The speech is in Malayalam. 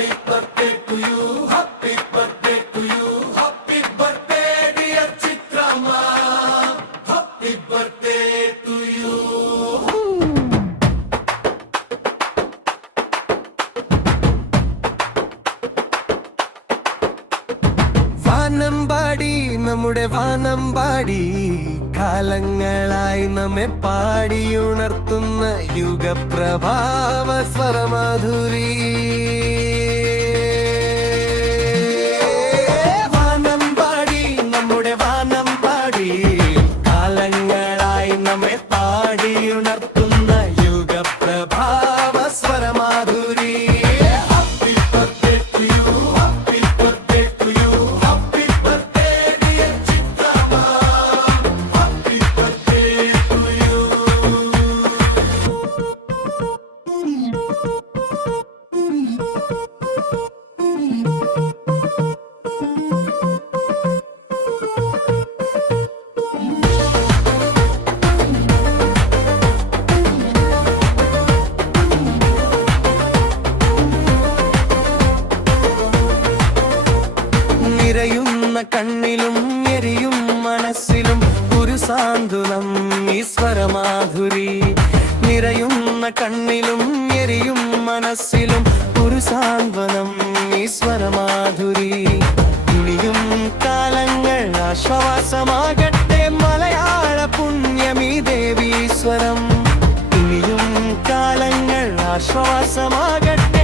happy birthday to you, happy birthday to you, happy birthday dear Chitrama, happy birthday to you. വാനമ്പാടി നമ്മുടെ വാനമ്പാടി കാലങ്ങളായി നമ്മെ പാടിയുണർത്തുന്ന യുഗപ്രഭാവ സ്വരമാധുരി. വാനമ്പാടി നമ്മുടെ വാനമ്പാടി കാലങ്ങളായി നമ്മെ പാടിയുണർത്തുന്ന യുഗപ്രഭാവ സ്വരമാധുരി. നിറയുന്ന കണ്ണിലും എരിയും മനസ്സിലും ഒരു സാന്ത്വനം ഈശ്വരമാധുരി. നിറയുന്ന കണ്ണിലും എരിയും മനസ്സിലും ഒരു സാന്ത്വനം ഈശ്വരമാധുരി. ഇനിയും കാലങ്ങൾ ആശ്വാസമാകട്ടെ മലയാള പുണ്യമീ ദേവീശ്വരം. ഇനിയും കാലങ്ങൾ ആശ്വാസമാകട്ടെ